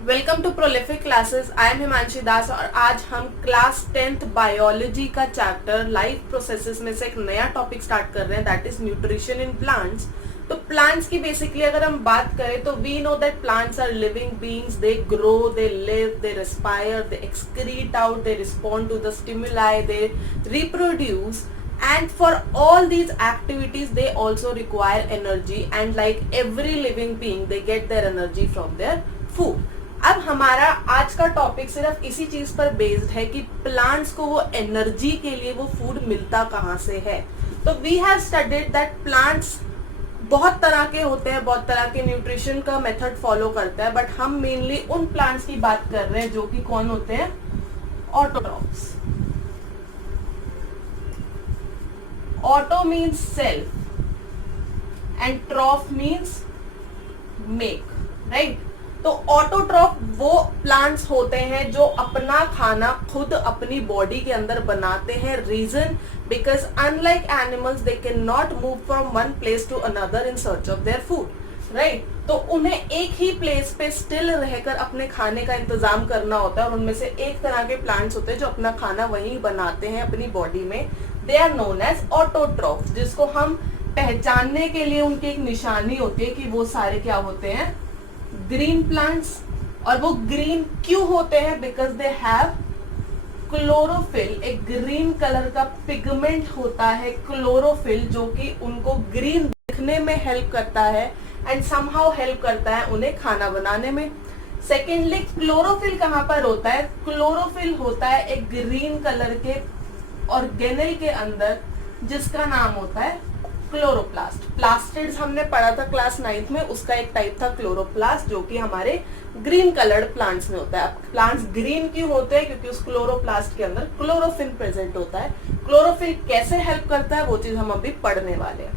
Welcome to prolific classes. I am Himanshi Das और आज हम क्लास 10th बायोलॉजी का चैप्टर लाइफ प्रोसेसेस में से एक नया टॉपिक स्टार्ट कर रहे हैं, that is nutrition in plants. तो प्लांट्स की बेसिकली अगर हम बात करें तो we know that plants are living beings, they grow, they live, they respire, they excrete out, they respond to the stimuli, they reproduce, and for all these activities they also require energy, and like every living being they get their energy from their food. अब हमारा आज का topic सिर्फ इसी चीज पर based है कि प्लांट्स को वो एनर्जी के लिए वो फूड मिलता कहाँ से है। तो we have studied that plants बहुत तरह के होते हैं, बहुत तरह के न्यूट्रिशन का मेथड फॉलो करता है, बट हम मेनली उन प्लांट्स की बात कर रहे हैं जो कि कौन होते हैं, autotrophs. Auto means self and troph means make, right? तो ऑटोट्रॉफ वो प्लांट्स होते हैं जो अपना खाना खुद अपनी बॉडी के अंदर बनाते हैं। Reason because unlike animals they can not move from one place to another in search of their food, right? तो उन्हें एक ही प्लेस पे स्टिल रहकर अपने खाने का इंतजाम करना होता है, और उनमें से एक तरह के प्लांट्स होते हैं जो अपना खाना वहीं बनाते हैं अपनी बॉडी में। They are known as autotroph, जिसको हम पहचानने के लिए उनकी एक निशानी होती है कि वो सारे क्या होते हैं, ग्रीन प्लांट्स। और वो ग्रीन क्यों होते हैं? बिकॉज दे हैव क्लोरोफिल, एक ग्रीन कलर का पिगमेंट होता है क्लोरोफिल, जो कि उनको ग्रीन दिखने में हेल्प करता है एंड समहाउ हेल्प करता है उन्हें खाना बनाने में। सेकेंडली, क्लोरोफिल कहाँ पर होता है? क्लोरोफिल होता है एक ग्रीन कलर के ऑर्गेनेल के अंदर जिसका नाम होता है क्लोरोप्लास्ट। प्लास्टिड्स हमने पढ़ा था क्लास 9th में, उसका एक टाइप था क्लोरोप्लास्ट, जो कि हमारे ग्रीन कलर्ड प्लांट्स में होता है। प्लांट्स ग्रीन क्यों होते हैं? क्योंकि उस क्लोरोप्लास्ट के अंदर क्लोरोफिल प्रेजेंट होता है। क्लोरोफिल कैसे हेल्प करता है वो चीज हम अभी पढ़ने वाले हैं,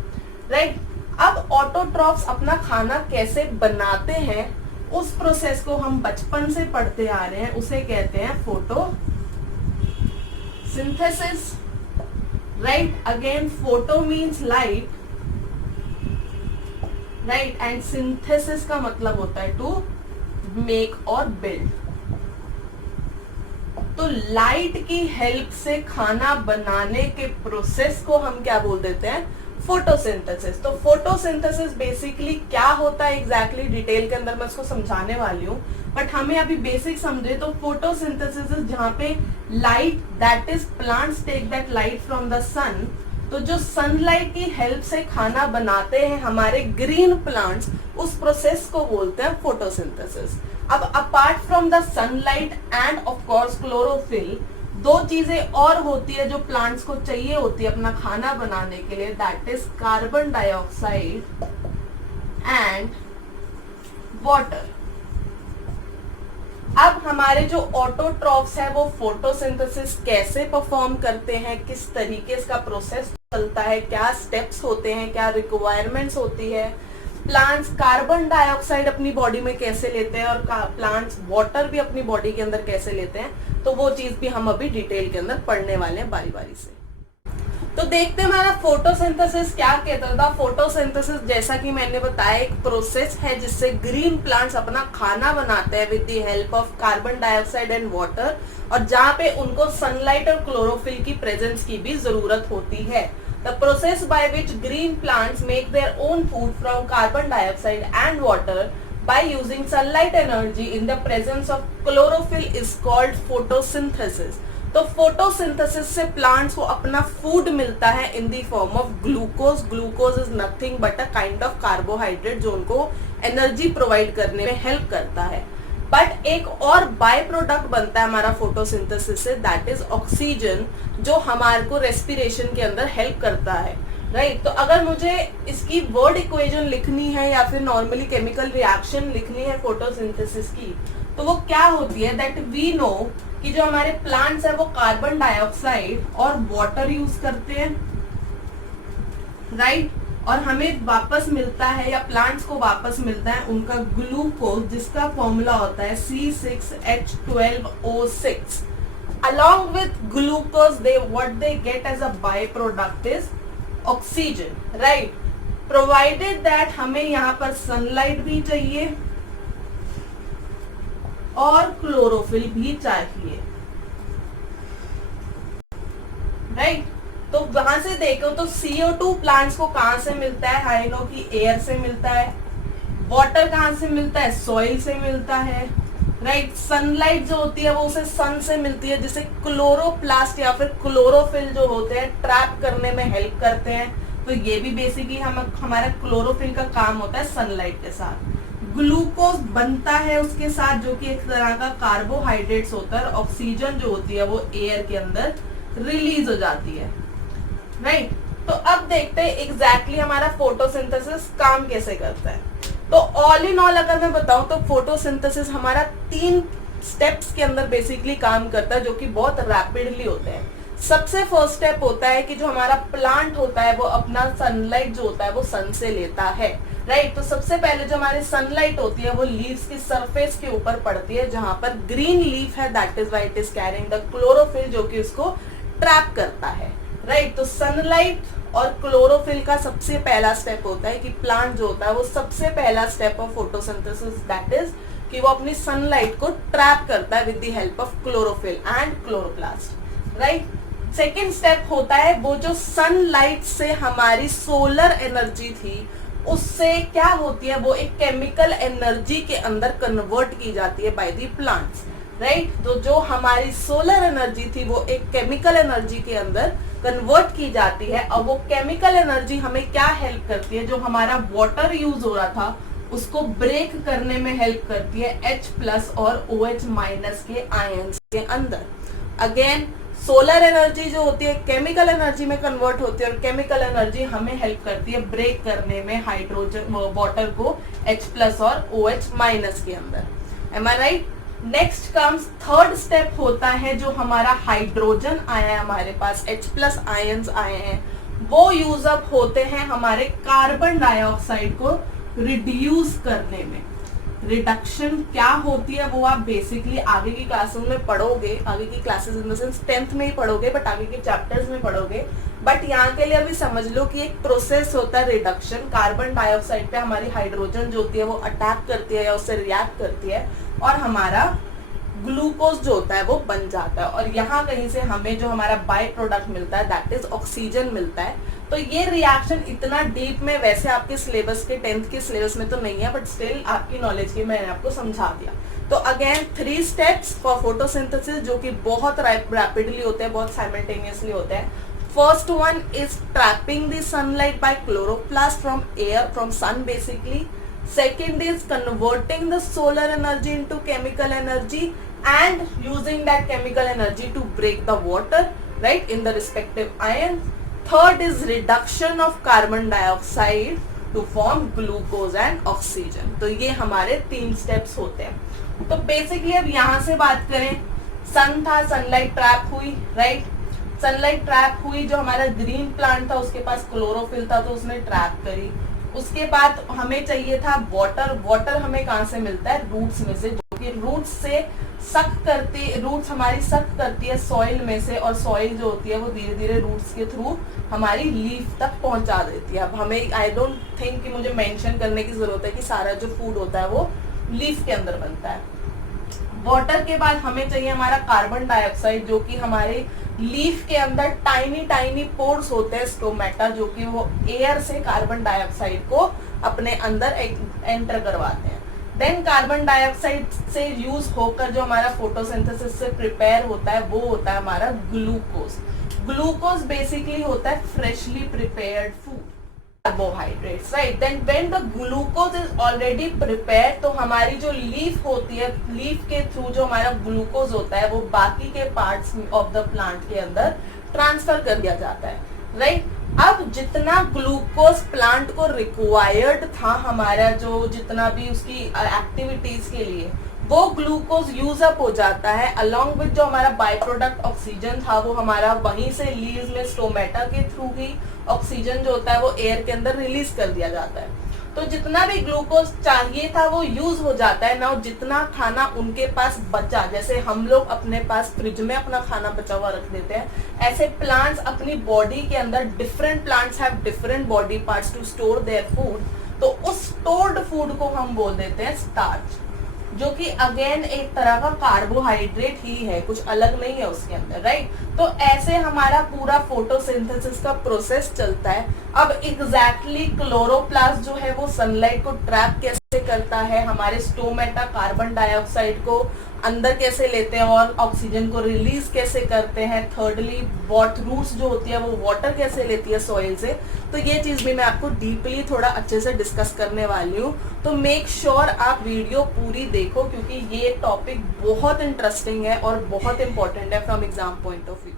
राइट? अब ऑटोट्रॉफ्स अपना खाना कैसे बनाते हैं उस प्रोसेस को हम बचपन से पढ़ते आ रहे हैं, उसे कहते हैं photosynthesis, right? Again, photo means light, right? And synthesis का मतलब होता है to make और build। तो लाइट की हेल्प से खाना बनाने के प्रोसेस को हम क्या बोल देते हैं, फोटोसिंथेसिस। तो फोटोसिंथेसिस बेसिकली क्या होता है एग्जैक्टली डिटेल के अंदर मैं उसको समझाने वाली हूँ, बट हमें अभी बेसिक समझे तो फोटोसिंथेसिस जहाँ पे light, that is plants take that light from the sun. तो जो सनलाइट की हेल्प से खाना बनाते हैं हमारे ग्रीन प्लांट्स, उस प्रोसेस को बोलते हैं फोटोसिंथेसिस। अब apart from the sunlight end of course chlorophyll, दो चीजें और होती है जो प्लांट्स को चाहिए होती है अपना खाना बनाने के लिए, that is carbon dioxide and water. अब हमारे जो ऑटोट्रॉफ्स है वो फोटोसिंथेसिस कैसे परफॉर्म करते हैं, किस तरीके इसका प्रोसेस चलता है, क्या स्टेप्स होते हैं, क्या रिक्वायरमेंट्स होती है, प्लांट्स कार्बन डाइऑक्साइड अपनी बॉडी में कैसे लेते हैं और प्लांट्स वाटर भी अपनी बॉडी के अंदर कैसे लेते हैं, तो वो चीज भी हम अभी डिटेल के अंदर पढ़ने वाले हैं बारी बारी से। तो देखते हैं हमारा फोटोसिंथेसिस क्या कहता था। फोटोसिंथेसिस जैसा कि मैंने बताया एक प्रोसेस है जिससे ग्रीन प्लांट्स अपना खाना बनाते हैं with the help of carbon dioxide and water, और जहाँ पे उनको सनलाइट और क्लोरोफिल की प्रेजेंस की भी जरूरत होती है। The process by which green plants make their own food from carbon dioxide and water by using sunlight energy in the presence of chlorophyll is called photosynthesis। तो फोटोसिंथेसिस से plants को अपना फूड मिलता है in the form of glucose. Glucose is nothing but a kind of carbohydrate जो उनको energy provide करने में हेल्प करता है। बट एक और बाय प्रोडक्ट बनता है हमारा फोटोसिंथेसिस से, दैट इज ऑक्सीजन, जो हमारे को रेस्पिरेशन के अंदर हेल्प करता है, राइट? तो अगर मुझे इसकी वर्ड इक्वेशन लिखनी है या फिर नॉर्मली केमिकल रिएक्शन लिखनी है फोटोसिंथेसिस की, तो वो क्या होती है, दैट वी नो कि जो हमारे प्लांट्स है वो कार्बन डाइऑक्साइड और वाटर यूज करते हैं, राइट? और हमें वापस मिलता है या प्लांट्स को वापस मिलता है उनका ग्लूकोज, जिसका फॉर्मूला होता है C6H12O6। along with glucose what they get as a byproduct is oxygen, right? provided that हमें यहाँ पर सनलाइट भी चाहिए और क्लोरोफिल भी चाहिए, राइट। तो वहां से देखो तो CO2 प्लांट्स को कहां से मिलता है, आई नो कि एयर से मिलता है। वाटर कहां से मिलता है, सॉइल से मिलता है, राइट। सनलाइट जो होती है वो उसे सन से मिलती है, जिसे क्लोरोप्लास्ट या फिर क्लोरोफिल जो होते हैं ट्रैप करने में हेल्प करते हैं। तो ये भी बेसिकली हमारा क्लोरोफिल का काम होता है सनलाइट के साथ। ग्लूकोज बनता है उसके साथ, जो कि एक तरह का कार्बोहाइड्रेट्स होता है। ऑक्सीजन जो होती है वो एयर के अंदर रिलीज हो जाती है, राइट। तो अब देखते हैं एग्जैक्टली हमारा फोटोसिंथेसिस काम कैसे करता है। तो ऑल इन ऑल अगर मैं बताऊं तो फोटोसिंथेसिस हमारा 3 स्टेप्स के अंदर बेसिकली काम करता है, जो कि बहुत रैपिडली होते हैं। सबसे फर्स्ट स्टेप होता है कि जो हमारा प्लांट होता है वो अपना सनलाइट जो होता है वो सन से लेता है, राइट। तो सबसे पहले जो हमारी सनलाइट होती है वो लीव्स की सरफेस के ऊपर पड़ती है, जहां पर ग्रीन लीफ है, that is why it is carrying the chlorophyll, जो कि उसको ट्रैप करता है, राइट। तो सनलाइट और क्लोरोफिल का सबसे पहला स्टेप होता है कि प्लांट जो होता है वो सबसे पहला step of photosynthesis that is कि वो अपनी सनलाइट को ट्रैप करता है with the help of chlorophyll and chloroplast, right. Second step होता है वो जो सनलाइट से हमारी सोलर एनर्जी थी उससे क्या होती है, वो एक केमिकल एनर्जी के अंदर कन्वर्ट की जाती है बाय द प्लांट्स, राइट। तो जो हमारी सोलर एनर्जी थी वो एक केमिकल एनर्जी के अंदर कन्वर्ट की जाती है। और वो केमिकल एनर्जी हमें क्या हेल्प करती है, जो हमारा वाटर यूज हो रहा था उसको ब्रेक करने में हेल्प करती है H+ और OH- के आयंस के अंदर। अगेन सोलर एनर्जी जो होती है केमिकल एनर्जी में कन्वर्ट होती है, और केमिकल एनर्जी हमें हेल्प करती है ब्रेक करने में हाइड्रोजन वाटर को H+ और OH- के अंदर। Am I right? Next comes third step होता है जो हमारा हाइड्रोजन आया है हमारे पास, H+ आयंस आए हैं, वो यूज अप होते हैं हमारे कार्बन डाइऑक्साइड को रिड्यूस करने में। रिडक्शन क्या होती है वो आप बेसिकली आगे की क्लासेस में पढ़ोगे, आगे की classes in the sense 10th में ही पढ़ोगे, बट आगे के चैप्टर्स में पढ़ोगे। बट यहाँ के लिए अभी समझ लो कि एक प्रोसेस होता है रिडक्शन। कार्बन डाइऑक्साइड पे हमारी हाइड्रोजन जो होती है वो अटैक करती है या उससे रिएक्ट करती है, और हमारा ग्लूकोज जो होता है वो बन जाता है, और यहाँ कहीं से हमें जो हमारा बाय प्रोडक्ट मिलता है दैट इज ऑक्सीजन मिलता है। तो ये रिएक्शन इतना डीप में वैसे आपके सिलेबस के 10th के सिलेबस में तो नहीं है, बट स्टिल आपकी नॉलेज के मैंने आपको समझा दिया। तो अगेन 3 स्टेप्स फॉर फोटोसिंथेसिस जो कि बहुत रैपिडली होते हैं, बहुत साइमल्टेनियसली होते हैं। First one is trapping the sunlight by chloroplast from air, from sun basically. Second is converting the solar energy into chemical energy and using that chemical energy to break the water, right, in the respective ions. Third is reduction of carbon dioxide to form glucose and oxygen. तो ये हमारे 3 steps होते हैं। तो basically अब यहाँ से बात करें, सन था, सनलाइट ट्रैप हुई, राइट। सनलाइट ट्रैप हुई, जो हमारा ग्रीन प्लांट था उसके पास क्लोरोफिल था तो उसने ट्रैप करी। उसके बाद हमें चाहिए था वाटर। वाटर हमें कहाँ से मिलता है, रूट्स में से, जो कि रूट्स से रूट्स हमारी सक करती है सॉइल में से, और सॉइल जो होती है वो धीरे धीरे रूट्स के थ्रू हमारी लीफ तक पहुंचा देती है। अब हमें आई डोंट थिंक कि मुझे मेंशन करने की जरूरत है कि सारा जो फूड होता है वो लीफ के अंदर बनता है। वाटर के बाद हमें चाहिए हमारा कार्बन डाइऑक्साइड, जो कि हमारे लीफ के अंदर टाइनी पोर्स होते हैं, स्टोमेटा, जो कि वो एयर से कार्बन डाइऑक्साइड को अपने अंदर एंटर करवाते हैं। देन कार्बन डाइऑक्साइड से यूज होकर जो हमारा फोटोसिंथेसिस से प्रिपेयर होता है वो होता है हमारा ग्लूकोज। ग्लूकोज बेसिकली होता है freshly prepared food, carbohydrates, right. Then when the glucose is already prepared, तो हमारी जो लीफ होती है, लीफ के थ्रू जो हमारा ग्लूकोज होता है वो बाकी के पार्ट्स ऑफ द प्लांट के अंदर ट्रांसफर कर दिया जाता है, राइट। अब जितना ग्लूकोज प्लांट को रिक्वायर्ड था, हमारा जो जितना भी उसकी एक्टिविटीज के लिए, वो ग्लूकोज यूज अप हो जाता है। अलोंग विद जो हमारा बाय प्रोडक्ट ऑक्सीजन था वो हमारा वहीं से लीव्स में स्टोमेटा के थ्रू ही ऑक्सीजन जो होता है वो एयर के अंदर रिलीज कर दिया जाता है। तो जितना भी ग्लूकोज चाहिए था वो यूज हो जाता है। नाउ जितना खाना उनके पास बचा, जैसे हम लोग अपने पास फ्रिज में अपना खाना बचा हुआ रख देते हैं, ऐसे प्लांट्स अपनी बॉडी के अंदर, different plants have different body parts to store their food. तो उस स्टोर्ड फूड को हम बोल देते हैं स्टार्च, जो कि अगेन एक तरह का कार्बोहाइड्रेट ही है, कुछ अलग नहीं है उसके अंदर, राइट। तो ऐसे हमारा पूरा फोटोसिंथेसिस का प्रोसेस चलता है। अब एग्जैक्टली क्लोरोप्लास्ट जो है वो सनलाइट को ट्रैप कैसे करता है, हमारे स्टोमेटा कार्बन डाइऑक्साइड को अंदर कैसे लेते हैं और ऑक्सीजन को रिलीज कैसे करते हैं, थर्डली वॉट रूट्स जो होती है वो वाटर कैसे लेती है सॉइल से, तो ये चीज भी मैं आपको डीपली थोड़ा अच्छे से डिस्कस करने वाली हूँ। तो मेक श्योर आप वीडियो पूरी देखो, क्योंकि ये टॉपिक बहुत इंटरेस्टिंग है और बहुत इंपॉर्टेंट है from exam point of view.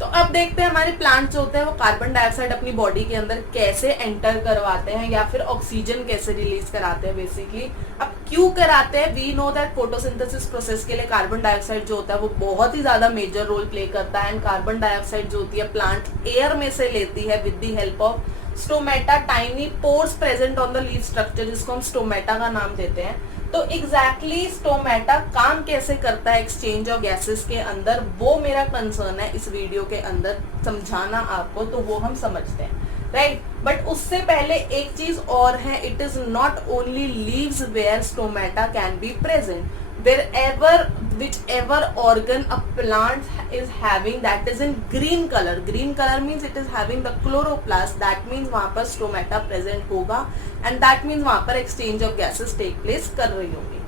तो अब देखते हैं हमारे प्लांट्स होते हैं वो कार्बन डाइऑक्साइड अपनी बॉडी के अंदर कैसे एंटर करवाते हैं या फिर ऑक्सीजन कैसे रिलीज कराते हैं बेसिकली। अब क्यों कराते हैं, we know that photosynthesis process के लिए कार्बन डाइऑक्साइड जो होता है वो बहुत ही ज्यादा मेजर रोल प्ले करता है। एंड कार्बन डाइऑक्साइड जो होती है प्लांट एयर में से लेती है with the help of stomata, tiny pores present on the leaf structure, जिसको हम स्टोमेटा का नाम देते हैं। तो एग्जैक्टली स्टोमेटा काम कैसे करता है एक्सचेंज ऑफ गैसेस के अंदर, वो मेरा कंसर्न है इस वीडियो के अंदर समझाना आपको, तो वो हम समझते हैं, राइट। बट उससे पहले एक चीज और है, it is not only leaves where stomata can be present, wherever whichever organ a plant is having that is in green color means it is having the chloroplast, that means वहां पर stomata present होगा and that means वहां पर exchange of gases take place कर रही होगी,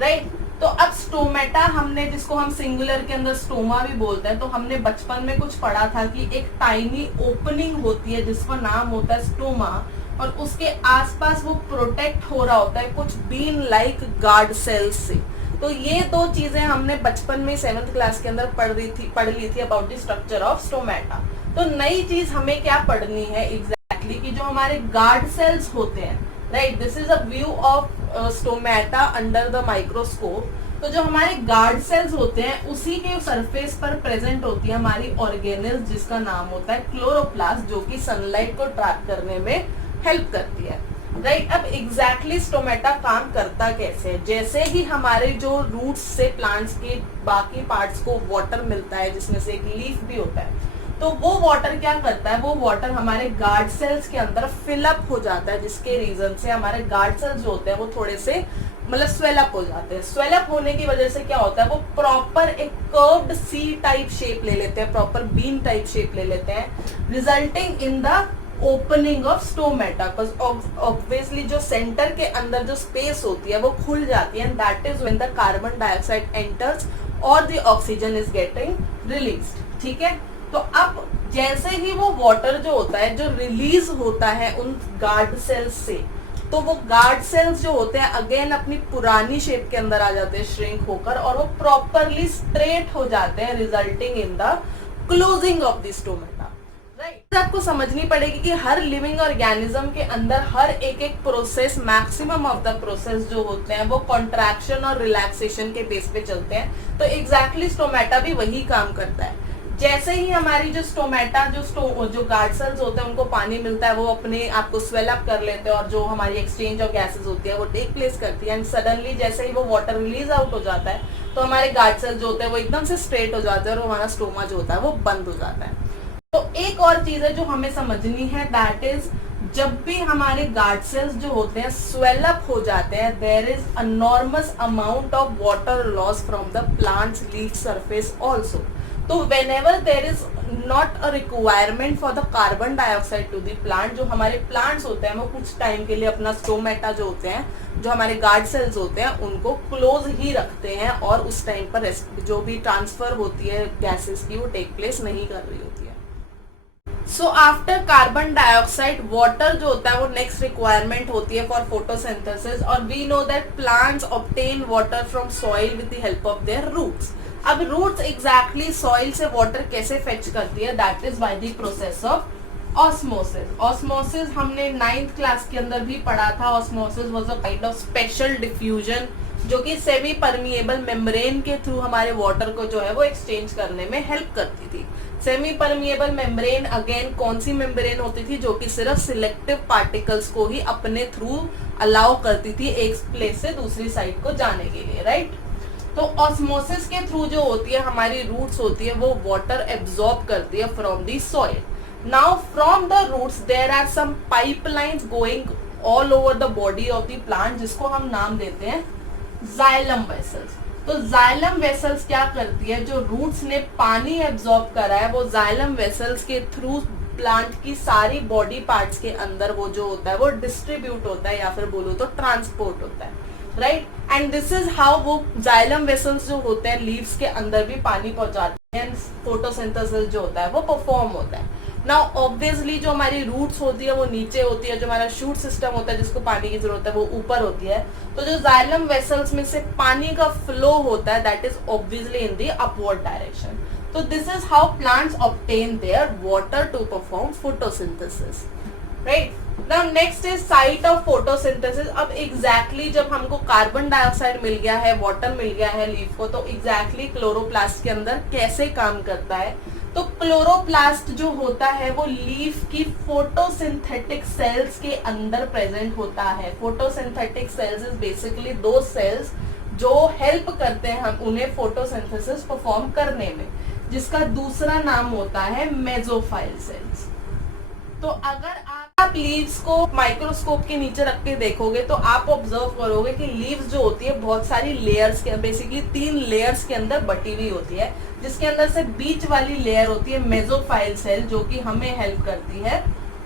right. तो अब स्टोमेटा हमने, जिसको हम सिंगुलर के अंदर स्टोमा भी बोलते हैं, तो हमने बचपन में कुछ पढ़ा था कि एक टाइनी ओपनिंग होती है जिसका नाम होता है स्टोमा, और उसके आसपास वो प्रोटेक्ट हो रहा होता है कुछ बीन लाइक गार्ड सेल्स से। तो ये दो चीजें हमने बचपन में 7th क्लास के अंदर पढ़ ली थी about the structure of stomata. तो नई चीज हमें क्या पढ़नी है एग्जैक्टली कि जो हमारे गार्ड सेल्स होते हैं, right, this is a view of stomata under the microscope. तो जो हमारे गार्ड सेल्स होते हैं उसी के सरफेस पर प्रेजेंट होती है हमारी ऑर्गेनेल्स, जिसका नाम होता है क्लोरोप्लास्ट, जो कि सनलाइट को ट्रैप करने में हेल्प करती है, राइट। अब एग्जैक्टली स्टोमेटा काम करता कैसे है, जैसे ही हमारे जो रूट्स से प्लांट्स के बाकी पार्ट्स को वाटर मिलता है, जिसमें से एक लीफ भी होता है, तो वो वाटर क्या करता है, वो वाटर हमारे गार्ड सेल्स के अंदर फिलअप हो जाता है, जिसके रीजन से हमारे गार्ड सेल्स जो होते हैं वो थोड़े से मतलब स्वेलअप हो जाते हैं। स्वेलअप होने की वजह से क्या होता है, वो प्रॉपर एक कर्व्ड सी टाइप शेप ले लेते हैं, प्रॉपर बीन टाइप शेप ले लेते हैं, resulting in the opening of stomata. Obviously जो सेंटर के अंदर जो स्पेस होती है वो खुल जाती है, and that is when the carbon dioxide enters और the oxygen is getting released, ठीक है। तो अब जैसे ही वो वाटर जो होता है जो रिलीज होता है उन गार्ड सेल्स से, तो वो गार्ड सेल्स जो होते हैं अगेन अपनी पुरानी शेप के अंदर आ जाते हैं श्रिंक होकर, और वो प्रॉपरली स्ट्रेट हो जाते हैं, resulting in the closing of the stomata, right. आपको समझनी पड़ेगी कि हर लिविंग ऑर्गेनिज्म के अंदर हर एक process, maximum of the process जो होते हैं वो कॉन्ट्रैक्शन और रिलैक्सेशन के बेस पे चलते हैं। तो एग्जैक्टली स्टोमेटा भी वही काम करता है। जैसे ही हमारी जो स्टोमेटा जो गार्ड सेल्स होते हैं उनको पानी मिलता है, वो अपने आप को स्वेल अप कर लेते हैं और जो हमारी एक्सचेंज ऑफ गैसेस होती है वो टेक प्लेस करती है, एंड सडनली जैसे ही वो वाटर रिलीज आउट हो जाता है तो हमारे गार्ड सेल्स जो होते हैं वो एकदम से स्ट्रेट हो जाते हैं और हमारा स्टोमा जो होता है वो बंद हो जाता है। तो एक और चीज है जो हमें समझनी है, दैट इज जब भी हमारे गार्ड सेल्स जो होते हैं स्वेल अप हो जाते हैं, there is enormous amount of water loss from the plants leaf surface also. तो whenever there is not a requirement for the carbon dioxide to the plant, जो हमारे प्लांट्स होते हैं वो कुछ टाइम के लिए अपना स्टोमेटा जो होते हैं, जो हमारे गार्ड सेल्स होते हैं उनको क्लोज ही रखते हैं, और उस टाइम पर जो भी ट्रांसफर होती है गैसेस की वो टेक प्लेस नहीं कर रही होती है। So after carbon dioxide water जो होता है वो नेक्स्ट रिक्वायरमेंट होती है फॉर फोटोसिंथेसिस, और we know that plants obtain water from soil with the help of their roots. अब रूट्स एग्जैक्टली सॉइल से वाटर कैसे फेच करती है, that is by the process of osmosis. Osmosis हमने 9th class के अंदर भी पढ़ा था। Osmosis was a kind of special diffusion जो कि सेमी परमिएबल मेम्ब्रेन के थ्रू हमारे वाटर को जो है वो एक्सचेंज करने में हेल्प करती थी। सेमी परमिएबल मेम्ब्रेन अगेन कौन सी मेम्ब्रेन होती थी, जो कि सिर्फ सिलेक्टिव पार्टिकल्स को ही अपने थ्रू अलाउ करती थी एक प्लेस से दूसरी साइड को जाने के लिए, राइट। तो ऑस्मोसिस के थ्रू जो होती है हमारी रूट्स होती है वो वाटर एब्जॉर्ब करती है from the soil. Now from the roots there are some pipelines going all over the body of the plant, जिसको हम नाम देते हैं जाइलम वेसल्स। तो जाइलम वेसल्स क्या करती है, जो रूट्स ने पानी एब्जॉर्ब करा है वो जाइलम वेसल्स के थ्रू प्लांट की सारी बॉडी पार्ट्स के अंदर वो जो होता है वो डिस्ट्रीब्यूट होता है, या फिर बोलो तो ट्रांसपोर्ट होता है, right. And this is how वो जाइलम वेसल्स जो होते हैं लीव्स के अंदर भी पानी पहुंचाते हैं, फोटोसिंथेसिस जो होता है वो परफॉर्म होता है। नाउ ऑब्वियसली जो हमारी रूट्स होती है वो नीचे होती है, जो हमारा शूट सिस्टम होता है जिसको पानी की जरूरत है वो ऊपर होती है। तो जो जाइलम वेसल्स में से पानी का फ्लो होता है that is obviously in the upward direction. तो this is how plants obtain their water to perform photosynthesis, right. Now next is site of photosynthesis. अब एग्जैक्टली जब हमको कार्बन डाइऑक्साइड मिल गया है, वाटर मिल गया है लीफ को, तो एग्जैक्टली क्लोरोप्लास्ट के अंदर कैसे काम करता है। तो क्लोरोप्लास्ट जो होता है वो लीफ की फोटोसिंथेटिक सेल्स के अंदर प्रेजेंट होता है। फोटोसिंथेटिक सेल्स इज बेसिकली दो सेल्स जो हेल्प करते हैं हम उन्हें फोटोसिंथेसिस परफॉर्म करने में, जिसका दूसरा नाम होता है मेसोफाइल सेल्स। तो अगर आप लीव्स को माइक्रोस्कोप के नीचे रख के देखोगे तो आप ऑब्जर्व करोगे कि लीव्स जो होती है बहुत सारी लेयर्स के, बेसिकली 3 लेयर्स के अंदर बटी हुई होती है, जिसके अंदर से बीच वाली लेयर होती है मेसोफाइल सेल, जो कि हमें हेल्प करती है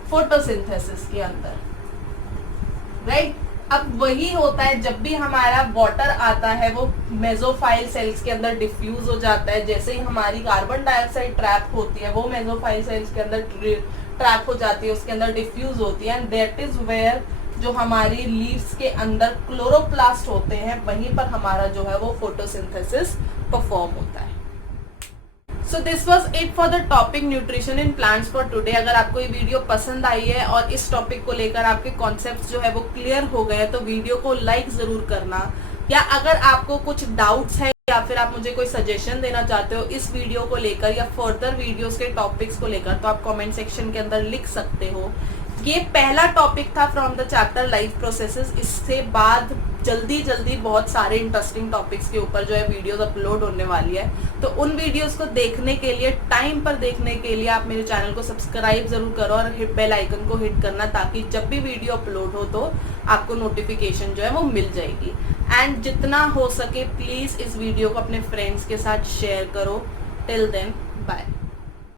फोटोसिंथेसिस के अंदर, राइट। अब वही होता है जब भी हमारा वाटर आता है वो मेसोफाइल सेल्स के अंदर डिफ्यूज हो जाता है। जैसे ही हमारी कार्बन डाइऑक्साइड ट्रैप होती है वो मेसोफाइल सेल्स के अंदर ट्रैप हो जाती है, उसके अंदर डिफ्यूज होती है, एंड दैट इज वेयर जो हमारी लीव्स के अंदर क्लोरोप्लास्ट होते हैं वहीं पर हमारा जो है वो फोटोसिंथेसिस परफॉर्म होता है। So this was it for the topic nutrition in plants for today. अगर आपको ये वीडियो पसंद आई है और इस टॉपिक को लेकर आपके कॉन्सेप्ट्स जो है वो क्लियर हो गए तो वीडियो को लाइक जरूर करना, या अगर आपको कुछ डाउट्स है या फिर आप मुझे कोई सजेशन देना चाहते हो इस वीडियो को लेकर या फर्दर वीडियोस के टॉपिक्स को लेकर, तो आप कमेंट सेक्शन के अंदर लिख सकते हो। ये पहला टॉपिक था from the chapter life processes. इससे बाद जल्दी बहुत सारे इंटरेस्टिंग टॉपिक्स के ऊपर जो है वीडियोस अपलोड होने वाली है, तो उन वीडियोस को देखने के लिए, टाइम पर देखने के लिए आप मेरे चैनल को सब्सक्राइब जरूर करो और बेल आइकन को हिट करना, ताकि जब भी वीडियो अपलोड हो तो आपको नोटिफिकेशन जो है वो मिल जाएगी। एंड जितना हो सके प्लीज इस वीडियो को अपने फ्रेंड्स के साथ शेयर करो। Till then bye.